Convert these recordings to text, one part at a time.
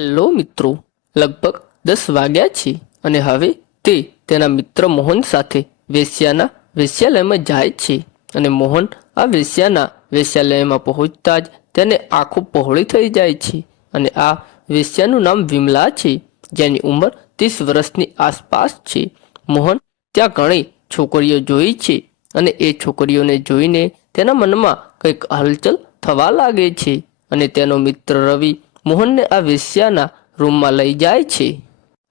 Hello મિત્રો, લગભગ દસ વાગ્યા છે અને હવે તે તેના મિત્ર મોહન સાથે વેશ્યાના વેશ્યાલયમાં જાય છે અને મોહન આ વેશ્યાના વેશ્યાલયમાં પહોંચતા જ તેને આંખો પહોળી થઈ જાય છે અને આ વેશ્યાનું નામ વિમલા છે, જેની ઉંમર ત્રીસ વર્ષની આસપાસ છે. મોહન ત્યાં ઘણી છોકરીઓ જોઈ છે અને એ છોકરીઓને જોઈને તેના મનમાં કંઈક હલચલ થવા લાગે છે અને તેનો મિત્ર રવિ મોહનને આ વેશ્યાના રૂમમાં લઈ જાય છે.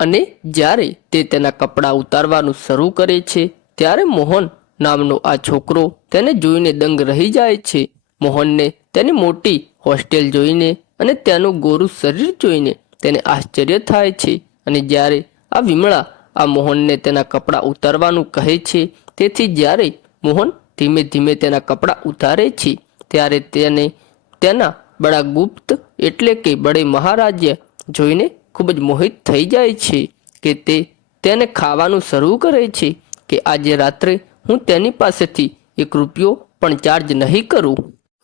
અને જ્યારે તે તેના કપડાં ઉતારવાનું શરૂ કરે છે, ત્યારે મોહન નામનો આ છોકરો તેને જોઈને દંગ રહી જાય છે. મોહનને તેની મોટી હોસ્ટેલ જોઈને અને તેનું ગોરું શરીર જોઈને તેને આશ્ચર્ય થાય છે. અને જ્યારે આ વિમળા આ મોહનને તેના કપડાં ઉતારવાનું કહે છે, તેથી જ્યારે મોહન ધીમે ધીમે તેના કપડાં ઉતારે છે, ત્યારે તેને તેના બડા ગુપ્ત એટલે કે બળે મહારાજ્ય જોઈને ખૂબ જ મોહિત થઈ જાય છે કે તે તેને ખાવાનું શરૂ કરે છે કે આજે રાત્રે હું તેની પાસેથી એક રૂપિયો પણ ચાર્જ નહીં કરું.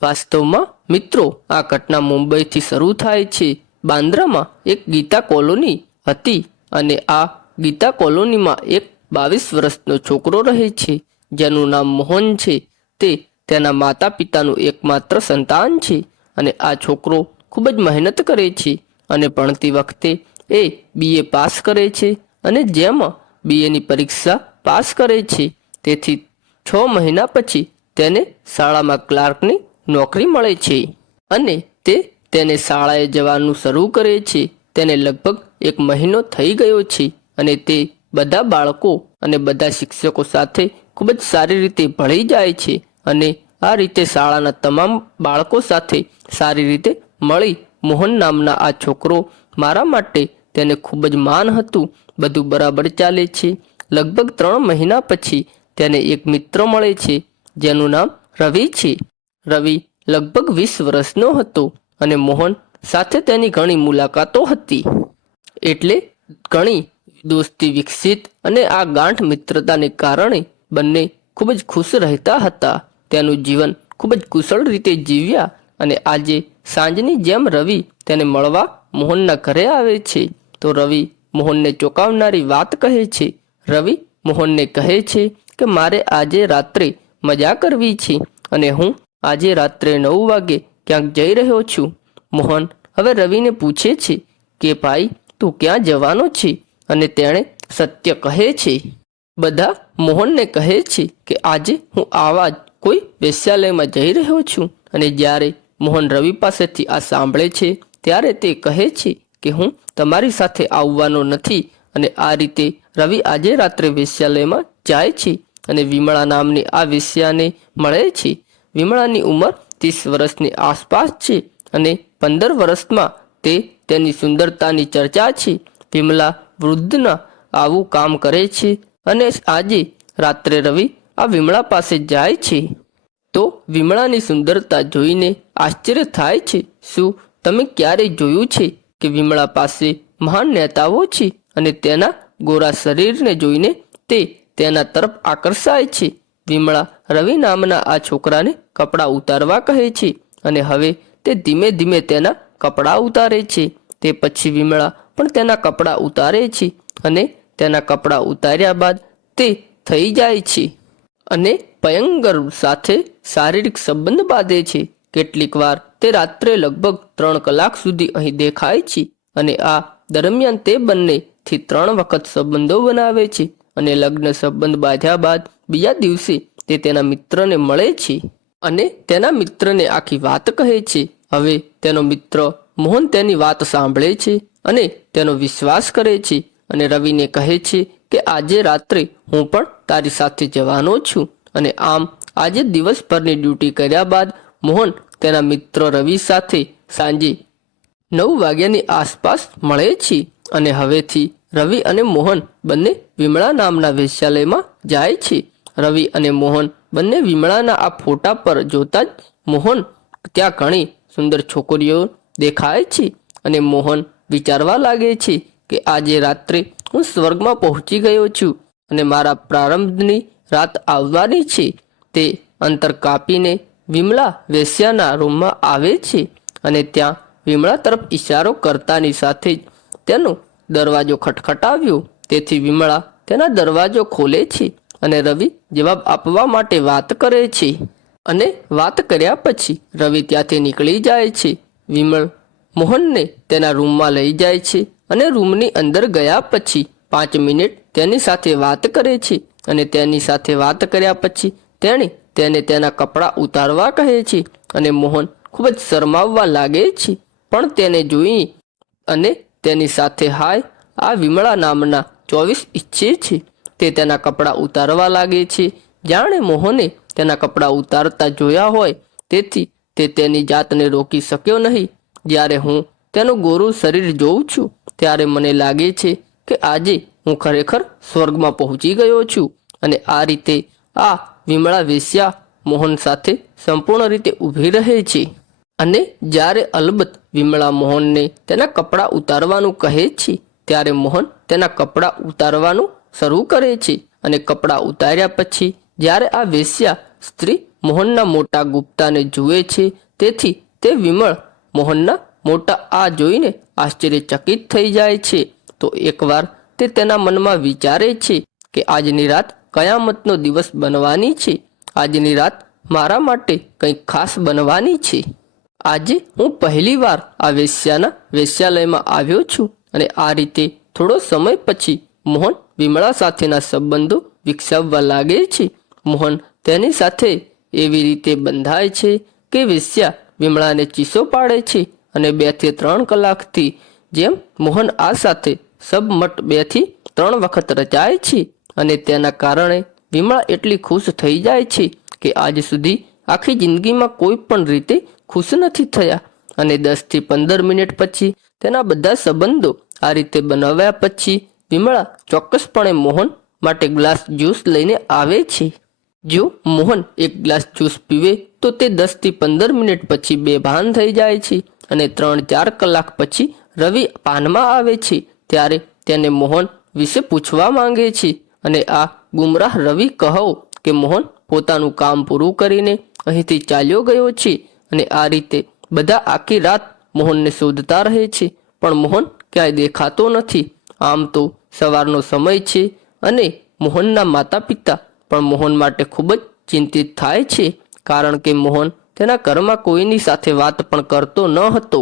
વાસ્તવમાં મિત્રો, આ ઘટના મુંબઈથી શરૂ થાય છે. બાંદ્રામાં એક ગીતા કોલોની હતી અને આ ગીતા કોલોનીમાં એક બાવીસ વર્ષનો છોકરો રહે છે, જેનું નામ મોહન છે. તે તેના માતા પિતાનું એકમાત્ર સંતાન છે અને આ છોકરો ખૂબ જ મહેનત કરે છે અને ભણતી વખતે એ બીએ પાસ કરે છે અને જેમાં બીએની પરીક્ષા પાસ કરે છે. તેથી છ મહિના પછી તેને શાળામાં ક્લાર્કની નોકરી મળે છે અને તે તેને શાળાએ જવાનું શરૂ કરે છે. તેને લગભગ એક મહિનો થઈ ગયો છે અને તે બધા બાળકો અને બધા શિક્ષકો સાથે ખૂબ જ સારી રીતે ભળી જાય છે અને આ રીતે શાળાના તમામ બાળકો સાથે સારી રીતે મળી મોહન નામના આ છોકરો મારા માટે તેને ખૂબ જ માન હતું. બધું બરાબર ચાલે છે. લગભગ ત્રણ મહિના પછી તેને એક મિત્ર મળે છે, જેનું નામ રવિ છે. રવિ લગભગ વીસ વર્ષનો હતો અને મોહન સાથે તેની ઘણી મુલાકાતો હતી. એટલે ઘણી દોસ્તી વિકસિત અને આ ગાંઠ મિત્રતાને કારણે બંને ખૂબ જ ખુશ રહેતા હતા. તેનું જીવન ખૂબ જ કુશળ રીતે જીવ્યા અને આજે સાંજની જેમ રવિ તેને મળવા મોહનના ઘરે આવે છે. તો રવિ મોહનને ચોંકાવનારી વાત કહે છે. રવિ મોહનને કહે છે કે મારે આજે રાત્રે મજા કરવી છે અને હું આજે રાત્રે નવ વાગે ક્યાંક જઈ રહ્યો છું. મોહન હવે રવિને પૂછે છે કે ભાઈ તું ક્યાં જવાનો છે અને તેણે સત્ય કહે છે. બધા મોહનને કહે છે કે આજે હું આવા જ કોઈ વેશ્યાલયમાં જઈ રહ્યો છું અને જ્યારે મોહન રવિ પાસેથી આ સાંભળે છે, ત્યારે તે કહે છે કે હું તમારી સાથે આવવાનો નથી અને આ રીતે રવિ આજે રાત્રે વેશ્યાલયમાં જાય છે અને વિમળા નામની આ વેશ્યાને મળે છે. વિમળાની ઉંમર ત્રીસ વર્ષની આસપાસ છે અને પંદર વર્ષમાં તે તેની સુંદરતાની ચર્ચા છે. વિમલા વૃદ્ધના આવું કામ કરે છે અને આજે રાત્રે રવિ આ વિમળા પાસે જાય છે. તો વિમળાની સુંદરતા જોઈને આશ્ચર્ય થાય છે. શું તમે ક્યારેય જોયું છે કે વિમળા પાસે મહાન નેતાઓ છે અને તેના ગોરા શરીરને જોઈને તે તેના તરફ આકર્ષાય છે? વિમળા રવિ નામના આ છોકરાને કપડાં ઉતારવા કહે છે અને હવે તે ધીમે ધીમે તેના કપડાં ઉતારે છે. તે પછી વિમળા પણ તેના કપડાં ઉતારે છે અને તેના કપડાં ઉતાર્યા બાદ તે થઈ જાય છે. અને પયંગર સાથે શારીરિક સંબંધ બાંધે છે. કેટલીક વાર તે રાત્રે લગભગ ત્રણ કલાક સુધી અહીં દેખાય છે અને આ દરમિયાન તે બંનેથી ત્રણ વખત સંબંધો બનાવે છે અને લગ્ન સંબંધ બાંધ્યા બાદ બીજા દિવસે તે તેના મિત્રને મળે છે અને તેના મિત્રને આખી વાત કહે છે. હવે તેનો મિત્ર મોહન તેની વાત સાંભળે છે અને તેનો વિશ્વાસ કરે છે અને રવિને કહે છે કે આજે રાત્રે હું પણ તારી સાથે જવાનો છું. અને આમ આજે દિવસભરની ડ્યુટી કર્યા બાદ મોહન તેના મિત્ર રવિ સાથે સાંજે નવ વાગ્યાની આસપાસ મળે છે. અને હવેથી રવિ અને મોહન બંને વિમળા નામના વેશ્યાલયમાં જાય છે. રવિ અને મોહન બંને વિમળાના આ ફોટા પર જોતા જ મોહન ત્યાં ઘણી સુંદર છોકરીઓ દેખાય છે. અને મોહન વિચારવા લાગે છે કે આજે રાત્રે હું સ્વર્ગમાં પહોંચી ગયો છું અને મારા પ્રારંભની રાત આવવાની છે. તે અંતર કાપીને વિમલા વેશ્યાના રૂમમાં આવે છે અને ત્યાં વિમળા તરફ ઇશારો કરતાની સાથે જ તેનો દરવાજો ખટખટાવ્યો. તેથી વિમળા તેના દરવાજો ખોલે છે અને રવિ જવાબ આપવા માટે વાત કરે છે. અને વાત કર્યા પછી રવિ ત્યાંથી નીકળી જાય છે. વિમળ મોહનને તેના રૂમમાં લઈ જાય છે. અને રૂમની અંદર ગયા પછી પાંચ મિનિટ તેની સાથે વાત કરે છે અને તેની સાથે વાત કર્યા પછી તેણે તેને તેના કપડાં ઉતારવા કહે છે અને મોહન ખૂબ જ શરમાવવા લાગે છે. પણ તેને જોઈ અને તેની સાથે હાય, આ વિમળા નામના ચોવીસ ઈચ્છે છે. તે તેના કપડાં ઉતારવા લાગે છે. જાણે મોહને તેના કપડાં ઉતારતા જોયા હોય, તેથી તે તેની જાતને રોકી શક્યો નહીં. જ્યારે હું તેનું ગોરું શરીર જોઉં છું ત્યારે મને લાગે છે કે આજે હું ખરેખર સ્વર્ગમાં પહોંચી ગયો છું અને આ રીતે આ વિમળા વેશ્યા મોહન સાથે સંપૂર્ણ રીતે ઊભી રહે છે. અને જ્યારે અલબત્ત વિમળા મોહનને તેના કપડાં ઉતારવાનું કહે છે, ત્યારે મોહન તેના કપડાં ઉતારવાનું શરૂ કરે છે અને કપડાં ઉતાર્યા પછી જ્યારે આ વેશ્યા સ્ત્રી મોહનના મોટા ગુપ્તાને જુએ છે, તેથી તે વિમળ મોહનના મોટા આ જોઈને આશ્ચર્યચકિત થઈ જાય છે. તો એકવાર તે તેના મનમાં વિચારે છે કે આજની રાત કયામતનો દિવસ બનવાની છે. આજની રાત મારા માટે કંઈક ખાસ બનવાની છે. આજે હું પહેલીવાર આ વેશ્યાના વેશ્યાલયમાં આવ્યો છું અને આ રીતે થોડો સમય પછી મોહન વિમળા સાથેના સંબંધો વિકસાવવા લાગે છે. મોહન તેની સાથે એવી રીતે બંધાય છે કે વેશ્યા વિમળાને ચીસો પાડે છે. અને બેથી ત્રણ કલાકથી જેમ મોહન આ સાથે સબમટ બેથી ત્રણ વખત રચાય છે અને તેના કારણે વિમળા એટલી ખુશ થઈ જાય છે કે આજ સુધી આખી જિંદગીમાં કોઈ પણ રીતે ખુશ નથી થયા અને દસથી પંદર મિનિટ પછી તેના બધા સંબંધો આ રીતે બનાવ્યા પછી વિમળા ચોક્કસપણે મોહન માટે ગ્લાસ જ્યુસ લઈને આવે છે. જો મોહન એક ગ્લાસ જ્યુસ પીવે તો તે દસથી પંદર મિનિટ પછી બેભાન થઈ જાય છે અને ત્રણ ચાર કલાક પછી રવિ પાનમાં આવે છે, ત્યારે તેને મોહન વિશે પૂછવા માંગે છે. અને આ ગુમરાહ રવિ કહો કે, મોહન, પોતાનું કામ પૂરું કરીને અહીંથી ચાલ્યો ગયો છે અને આ રીતે બધા આખી રાત મોહનને શોધતા રહે છે. પણ મોહન ક્યાંય દેખાતો નથી. આમ તો સવારનો સમય છે અને મોહનના માતા પિતા પણ મોહન માટે ખૂબ જ ચિંતિત થાય છે. કારણ કે મોહન તેના ઘરમાં કોઈની સાથે વાત પણ કરતો ન હતો.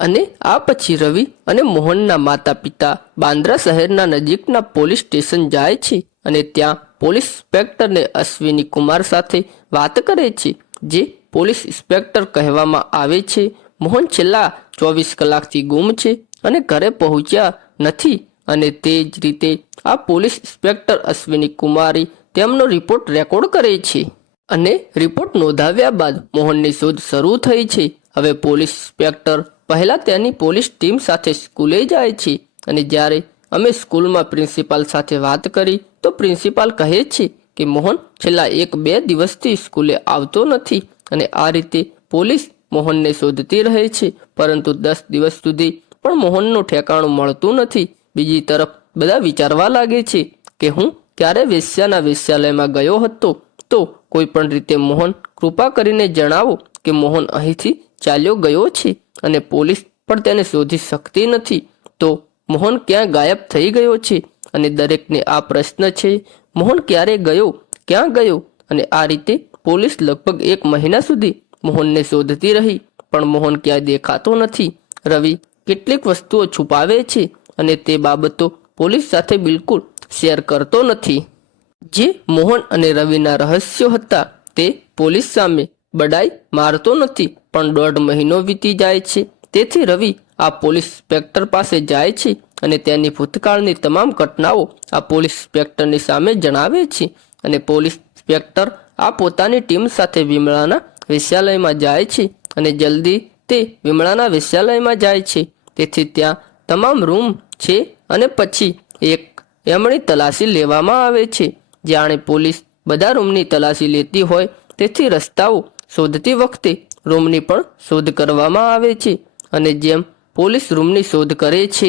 અને આ પછી રવિ અને મોહનના માતા પિતા બાંદ્રા શહેરના નજીકના પોલીસ સ્ટેશન જાય છે અને ત્યાં પોલીસ ઇન્સ્પેક્ટરને અશ્વિની કુમાર સાથે વાત કરે છે, જે પોલીસ ઇન્સ્પેક્ટર કહેવામાં આવે છે, મોહન છેલ્લા ચોવીસ કલાકથી ગુમ છે અને ઘરે પહોંચ્યા નથી. અને તે જ રીતે આ પોલીસ ઇન્સ્પેક્ટર અશ્વિની કુમારી તેમનો રિપોર્ટ રેકોર્ડ કરે છે. અને રિપોર્ટ નોંધાવ્યા બાદ મોહનની શોધ શરૂ થઈ છે. હવે પોલીસ ઇન્સ્પેક્ટર પહેલા તેની પોલીસ ટીમ સાથે સ્કૂલે જાય છે અને જ્યારે અમે સ્કૂલમાં પ્રિન્સિપાલ સાથે વાત કરી, તો પ્રિન્સિપાલ કહે છે કે, મોહન, છેલ્લા એક બે દિવસથી સ્કૂલે આવતો નથી અને આ રીતે પોલીસ મોહનને શોધતી રહે છે. પરંતુ દસ દિવસ સુધી પણ મોહનનું ઠેકાણું મળતું નથી. બીજી તરફ બધા વિચારવા લાગે છે કે હું ક્યારે વેશ્યાના વેશ્યાલયમાં ગયો હતો તો કોઈ પણ રીતે મોહન, કૃપા કરીને જણાવો કે મોહન અહીંથી ચાલ્યો ગયો છે અને પોલીસ પણ તેને શોધી શકતી નથી. તો મોહન ક્યાં ગાયબ થઈ ગયો છે અને દરેકને આ પ્રશ્ન છે, મોહન ક્યારે ગયો, ક્યાં ગયો અને આ રીતે પોલીસ લગભગ એક મહિના સુધી મોહનને શોધતી રહી. પણ મોહન ક્યાંય દેખાતો નથી. રવિ કેટલીક વસ્તુઓ છુપાવે છે અને તે બાબતો પોલીસ સાથે બિલકુલ શેર કરતો નથી. જે મોહન અને રવિના રહસ્યો હતા તે પોલીસ સામે બડાઈ મારતો નથી, પણ દોઢ મહિનો વીતી જાય છે. તેથી રવિ આ પોલીસ ઇન્સ્પેક્ટર પાસે જાય છે અને તેની ભૂતકાળની તમામ ઘટનાઓ આ પોલીસ ઇન્સ્પેક્ટરની સામે જણાવે છે અને પોલીસ ઇન્સ્પેક્ટર આ પોતાની ટીમ સાથે વિમળાના વેશ્યાલયમાં જાય છે અને જલ્દી તે વિમળાના વેશ્યાલયમાં જાય છે. તેથી ત્યાં તમામ રૂમ છે અને પછી એક એમની તલાશી લેવામાં આવે છે. જાણે પોલીસ બધા રૂમની તલાશી લેતી હોય તેથી રસ્તાઓ શોધતી વખતે રૂમની પણ શોધ કરવામાં આવે છે અને જેમ પોલીસ રૂમની શોધ કરે છે,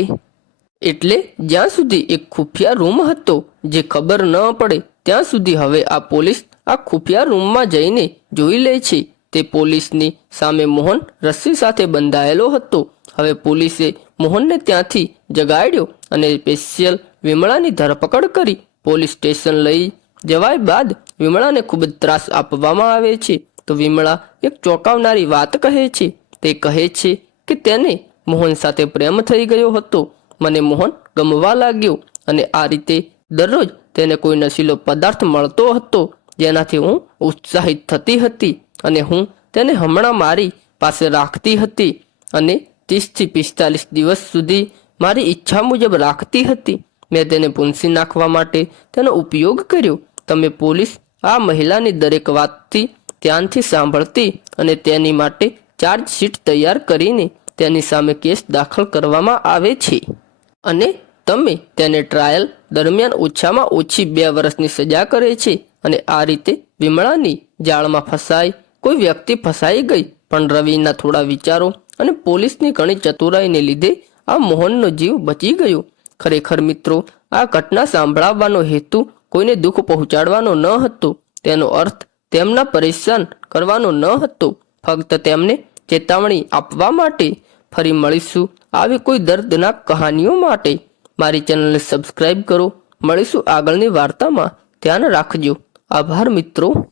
એટલે જ્યાં સુધી એક ખુફિયા રૂમ હતો જે ખબર ન પડે, ત્યાં સુધી હવે આ પોલીસ આ ખુફિયા રૂમમાં જઈને જોઈ લે છે. તે પોલીસની સામે મોહન રસ્સી સાથે બંધાયેલો હતો. હવે પોલીસે મોહનને ત્યાંથી જગાડ્યો અને સ્પેશિયલ વિમળાની ધરપકડ કરી પોલીસ સ્ટેશન લઈ જવાય બાદ વિમળાને ખૂબ જ ત્રાસ આપવામાં આવે છે. તો વિમળા એક ચોંકાવનારી વાત કહે છે. તે કહે છે કે તેને મોહન સાથે પ્રેમ થઈ ગયો હતો. મને મોહન ગમવા લાગ્યો અને આ રીતે દરરોજ તેને કોઈ નશીલો પદાર્થ મળતો હતો, જેનાથી હું ઉત્સાહિત થતી હતી અને હું તેને હમણાં મારી પાસે રાખતી હતી અને ત્રીસથી પિસ્તાલીસ દિવસ સુધી મારી ઈચ્છા મુજબ રાખતી હતી. મેં તેને પૂંસી નાખવા માટે તેનો ઉપયોગ કર્યો. તમે પોલીસ આ મહિલાની દરેક વાતથી ધ્યાનથી સાંભળતી અને તેની માટે ચાર્જશીટ તૈયાર કરીને તેની સામે કેસ દાખલ કરવામાં આવે છે. અને તમે તેને ટ્રાયલ દરમિયાન ઓછામાં ઓછી બે વર્ષની સજા કરે છે અને આ રીતે વિમળાની જાળમાં ફસાઈ, કોઈ વ્યક્તિ ફસાઈ ગઈ. પણ રવિના થોડા વિચારો અને પોલીસની ઘણી ચતુરાઈને લીધે આ મોહનનો જીવ બચી ગયો. ખરેખર મિત્રો, આ ઘટના સાંભળાવવાનો હેતુ કોઈને દુઃખ પહોંચાડવાનો ન હતો. તેનો અર્થ તેમના પરેશાન કરવાનો ન હતો. ફક્ત તેમને ચેતવણી આપવા માટે ફરી મળીશું. આવી કોઈ દર્દનાક કહાનીઓ માટે મારી ચેનલને સબસ્ક્રાઇબ કરો. મળીશું આગળની વાર્તામાં. ધ્યાન રાખજો. આભાર મિત્રો.